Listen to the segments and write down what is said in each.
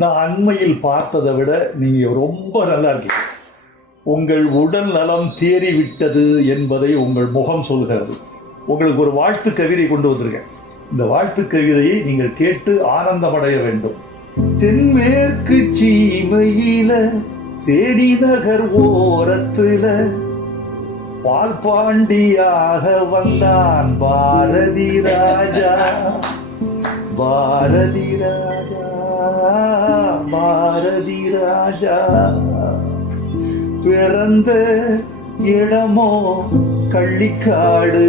நான் அண்மையில் பார்த்ததை விட நீங்க ரொம்ப நல்லா இருக்கீங்க. உங்கள் உடல் நலம் தேறிவிட்டது என்பதை உங்கள் முகம் சொல்கிறது. உங்களுக்கு ஒரு வாழ்த்து கவிதை கொண்டு வந்திருக்கேன். இந்த வாழ்த்து கவிதையை நீங்கள் கேட்டு ஆனந்தமடைய வேண்டும். தென்மேற்கு சீமையில தேனி நகர் ஓரத்துல பால் பாண்டியாக வந்தான் பாரதி ராஜா. பாரதி ராஜா, பாரதி ராஜா. பிறந்த இடமோ கள்ளிக்காடு,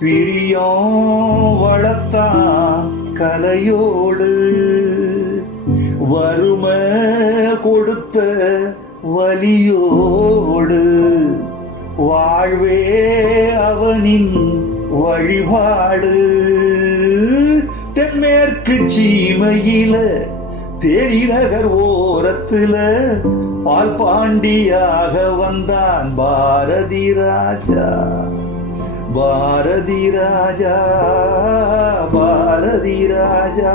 பிரியம் வளர்த்தான் கலையோடு. வறுமை கொடுத்த வலியோடு வாழ்வே அவனின் வழிபாடு. தென்மேற்கு சீமையில தேனி நகர் ஓரத்துல பால் பாண்டியாக வந்தான் பாரதி ராஜா. பாரதி ராஜா, பாரதி ராஜா.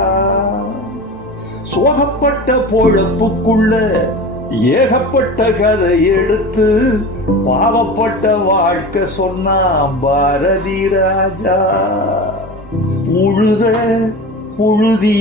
சோகப்பட்ட பொழப்புக்குள்ள ஏகப்பட்ட கதை எடுத்து பாவப்பட்ட வாழ்க்கை சொன்னான் பாரதி ராஜா. உழுத புழுதி